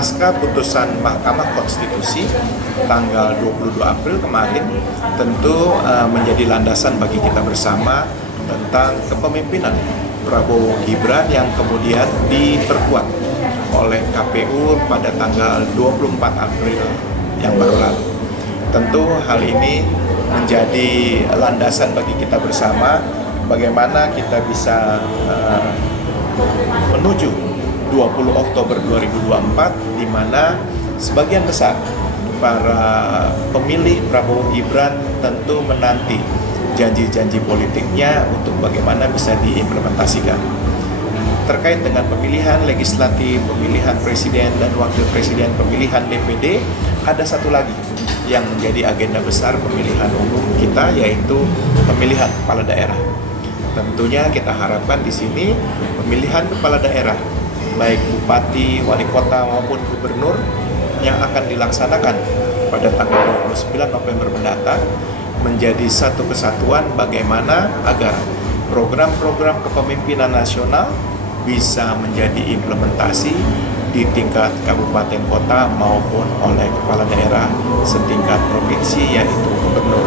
pasca putusan Mahkamah Konstitusi tanggal 22 April kemarin tentu menjadi landasan bagi kita bersama tentang kepemimpinan Prabowo Gibran yang kemudian diperkuat oleh KPU pada tanggal 24 April yang baru lalu. Tentu hal ini menjadi landasan bagi kita bersama bagaimana kita bisa menuju 20 Oktober 2024 di mana sebagian besar para pemilih Prabowo Gibran tentu menanti janji-janji politiknya untuk bagaimana bisa diimplementasikan. Terkait dengan pemilihan legislatif, pemilihan presiden dan wakil presiden, pemilihan DPD, ada satu lagi yang menjadi agenda besar pemilihan umum kita, yaitu pemilihan kepala daerah. Tentunya kita harapkan di sini pemilihan kepala daerah, baik bupati, wali kota maupun gubernur yang akan dilaksanakan pada tanggal 29 November mendatang menjadi satu kesatuan bagaimana agar program-program kepemimpinan nasional bisa menjadi implementasi di tingkat kabupaten kota maupun oleh kepala daerah setingkat provinsi yaitu gubernur.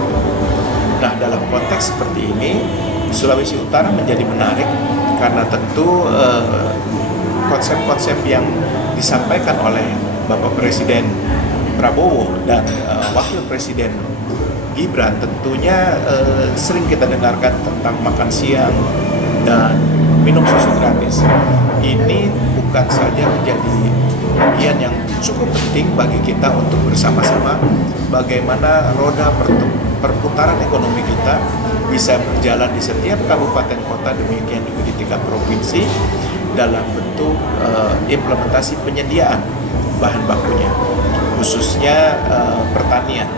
Nah, dalam konteks seperti ini Sulawesi Utara menjadi menarik karena tentu konsep-konsep yang disampaikan oleh Bapak Presiden Prabowo dan Wakil Presiden Gibran tentunya sering kita dengarkan tentang makan siang dan minum susu gratis. Ini bukan saja menjadi bagian yang cukup penting bagi kita untuk bersama-sama bagaimana roda perputaran ekonomi kita bisa berjalan di setiap kabupaten kota, demikian juga di tingkat provinsi dalam bentuk implementasi penyediaan bahan bakunya, khususnya pertanian.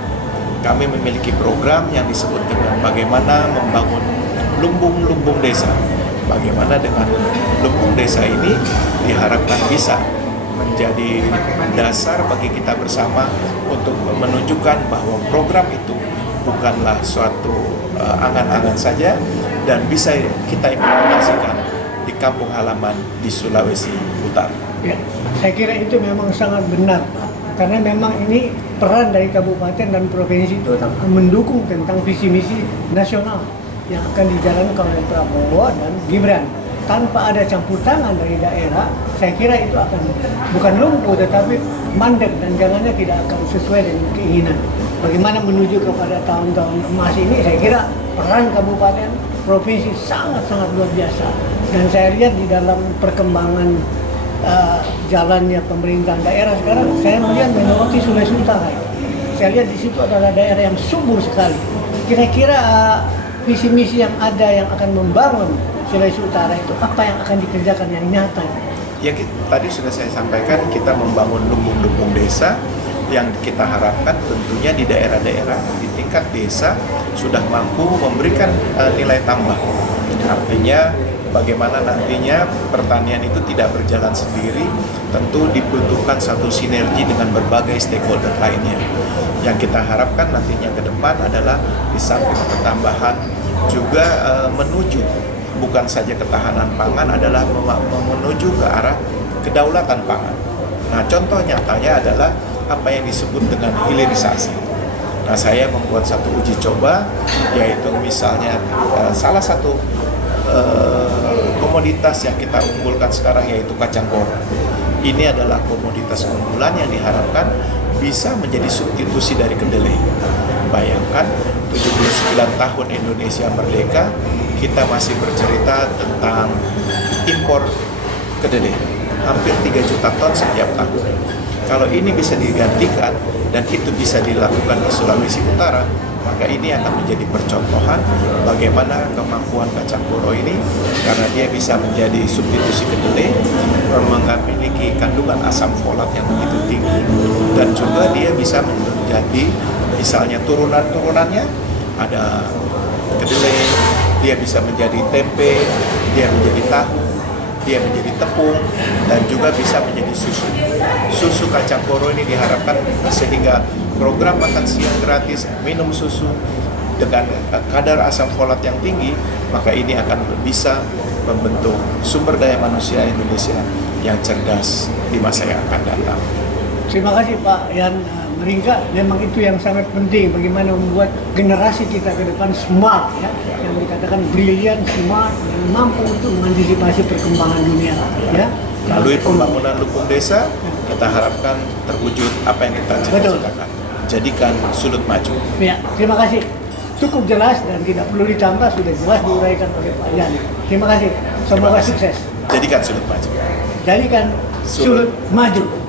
Kami memiliki program yang disebut dengan bagaimana membangun lumbung-lumbung desa. Bagaimana dengan lumbung desa ini diharapkan bisa menjadi dasar bagi kita bersama untuk menunjukkan bahwa program itu bukanlah suatu angan-angan saja dan bisa kita implementasikan di kampung halaman di Sulawesi Utara. Ya, saya kira itu memang sangat benar, Pak. Karena memang ini peran dari kabupaten dan provinsi itu mendukung tentang visi misi nasional yang akan dijalankan oleh Prabowo dan Gibran. Tanpa ada campur tangan dari daerah, saya kira itu akan bukan lumpuh tetapi mandek dan jalannya tidak akan sesuai dengan keinginan. Bagaimana menuju kepada tahun-tahun emas ini, saya kira peran kabupaten provinsi sangat-sangat luar biasa. Dan saya lihat di dalam perkembangan jalannya pemerintahan daerah sekarang, saya melihat menyoroti Sulawesi Utara. Saya lihat di situ adalah daerah yang subur sekali. Kira-kira visi misi yang ada yang akan membangun Sulawesi Utara itu apa yang akan dikerjakan yang nyata? Ya, tadi sudah saya sampaikan kita membangun lumbung-lumbung desa yang kita harapkan tentunya di daerah-daerah di tingkat desa sudah mampu memberikan nilai tambah. Artinya bagaimana nantinya pertanian itu tidak berjalan sendiri, tentu dibutuhkan satu sinergi dengan berbagai stakeholder lainnya. Yang kita harapkan nantinya ke depan adalah di samping pertambahan juga menuju bukan saja ketahanan pangan, adalah menuju ke arah kedaulatan pangan. Nah, contoh nyatanya adalah apa yang disebut dengan hilirisasi. Nah, saya membuat satu uji coba, yaitu misalnya salah satu komoditas yang kita unggulkan sekarang yaitu kacang koro. Ini adalah komoditas unggulan yang diharapkan bisa menjadi substitusi dari kedelai. Bayangkan 79 tahun Indonesia merdeka, kita masih bercerita tentang impor kedelai hampir 3 juta ton setiap tahun. Kalau ini bisa digantikan dan itu bisa dilakukan di Sulawesi Utara, maka ini akan menjadi percontohan bagaimana kemampuan kacang koro ini, karena dia bisa menjadi substitusi kedelai, memiliki kandungan asam folat yang begitu tinggi, dan juga dia bisa menjadi misalnya turunan-turunannya ada kedelai, dia bisa menjadi tempe, dia menjadi tahu, dia menjadi tepung, dan juga bisa menjadi susu. Susu kacang koro ini diharapkan sehingga program makan siang gratis, minum susu dengan kadar asam folat yang tinggi, maka ini akan bisa membentuk sumber daya manusia Indonesia yang cerdas di masa yang akan datang. Terima kasih Pak Yan Meringka. Memang itu yang sangat penting, bagaimana membuat generasi kita ke depan smart, ya, yang dikatakan brilian, smart, yang mampu untuk mengantisipasi perkembangan dunia, ya. Melalui pembangunan Lumbung Desa, kita harapkan terwujud apa yang kita cita-citakan. Jadikan Sulut maju. Ya, terima kasih. Cukup jelas dan tidak perlu ditambah, sudah jelas diuraikan oleh Pak Yan. Terima kasih. Semoga sukses. Jadikan Sulut maju. Jadikan Sulut maju.